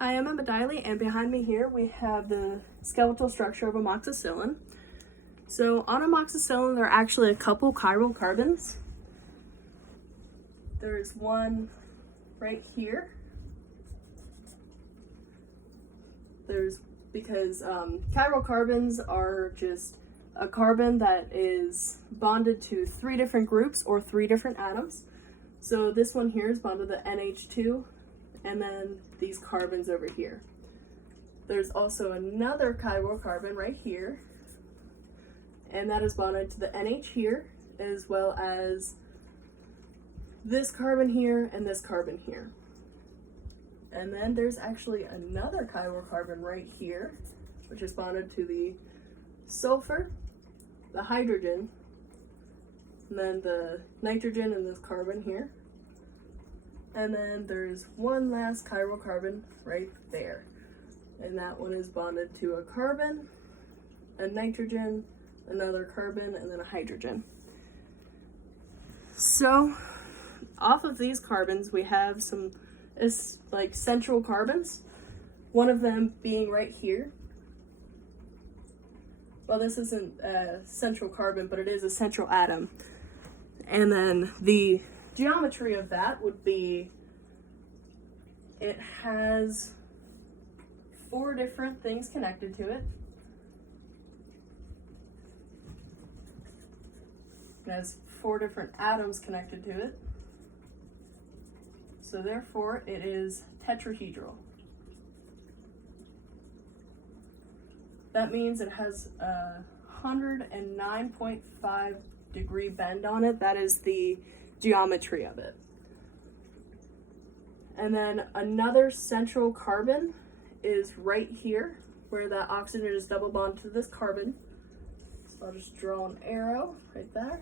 Hi, I'm Emma Diley, and behind me here we have the skeletal structure of amoxicillin. So on amoxicillin, there are actually a couple chiral carbons. There's one right here. Because chiral carbons are just a carbon that is bonded to 3 different groups or 3 different atoms. So this one here is bonded to NH2, and then these carbons over here. There's also another chiral carbon right here, and that is bonded to the NH here, as well as this carbon here and this carbon here. And then there's actually another chiral carbon right here, which is bonded to the sulfur, the hydrogen, and then the nitrogen and this carbon here. And then there's one last chiral carbon right there. And that one is bonded to a carbon, a nitrogen, another carbon, and then a hydrogen. So off of these carbons, we have some like central carbons. One of them being right here. Well, this isn't a central carbon, but it is a central atom. And then the geometry of that would be, it has 4 different things connected to it. It has 4 different atoms connected to it. So therefore, it is tetrahedral. That means it has a 109.5 degree bend on it. That is the geometry of it. And then another central carbon is right here, where that oxygen is double bonded to this carbon. So I'll just draw an arrow right there.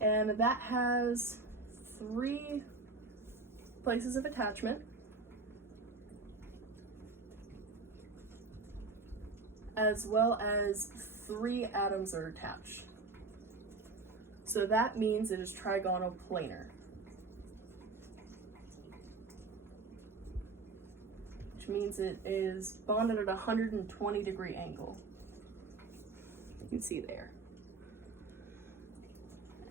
And that has 3 places of attachment, as well as 3 atoms are attached. So that means it is trigonal planar, which means it is bonded at a 120 degree angle. You can see there.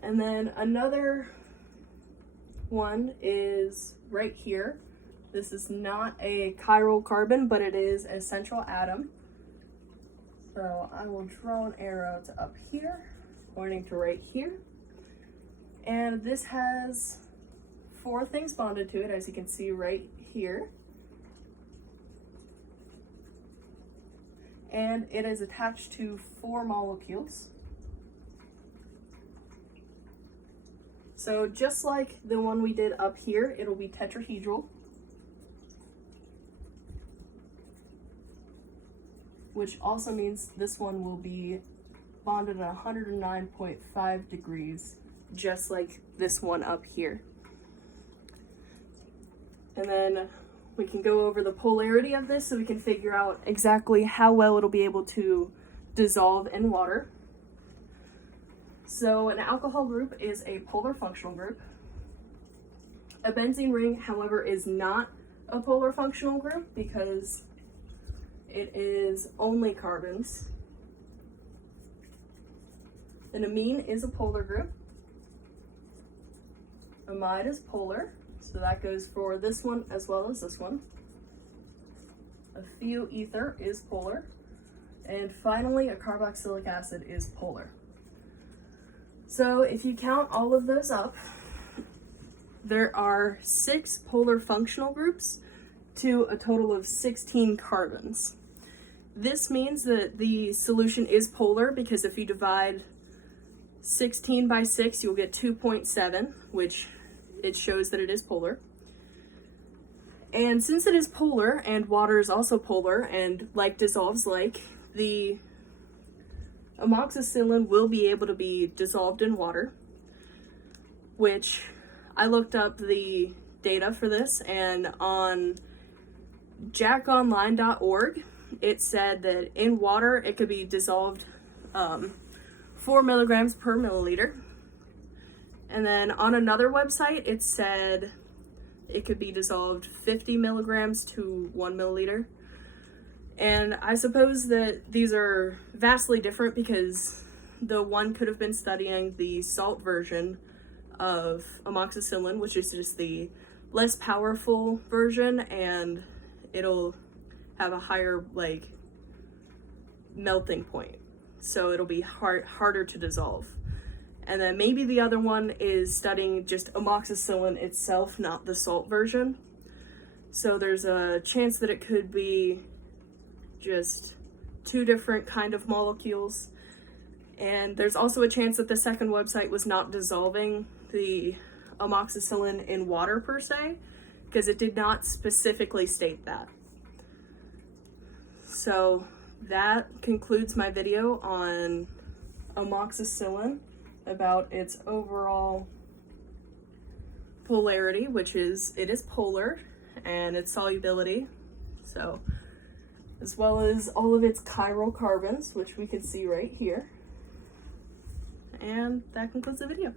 And then another one is right here. This is not a chiral carbon, but it is a central atom. So I will draw an arrow to up here, pointing to right here. And this has 4 things bonded to it, as you can see right here. And it is attached to 4 molecules. So just like the one we did up here, it'll be tetrahedral, which also means this one will be bonded at 109.5 degrees, just like this one up here. And then we can go over the polarity of this so we can figure out exactly how well it'll be able to dissolve in water. So an alcohol group is a polar functional group. A benzene ring, however, is not a polar functional group because it is only carbons. An amine is a polar group. Amide is polar, so that goes for this one as well as this one. A thioether is polar. And finally, a carboxylic acid is polar. So if you count all of those up, there are 6 polar functional groups to a total of 16 carbons. This means that the solution is polar because if you divide 16 by 6, you'll get 2.7, which it shows that it is polar. And since it is polar and water is also polar and like dissolves like, the amoxicillin will be able to be dissolved in water, which I looked up the data for this, and on jackonline.org it said that in water it could be dissolved 4 milligrams per milliliter. And then on another website it said it could be dissolved 50 milligrams to 1 milliliter. And I suppose that these are vastly different because the one could have been studying the salt version of amoxicillin, which is just the less powerful version, and it'll have a higher like melting point, so it'll be harder to dissolve. And then maybe the other one is studying just amoxicillin itself, not the salt version. So there's a chance that it could be just two different kind of molecules. And there's also a chance that the second website was not dissolving the amoxicillin in water per se, because it did not specifically state that. So that concludes my video on amoxicillin, about its overall polarity, which is, it is polar, and its solubility, so, as well as all of its chiral carbons, which we can see right here. And that concludes the video.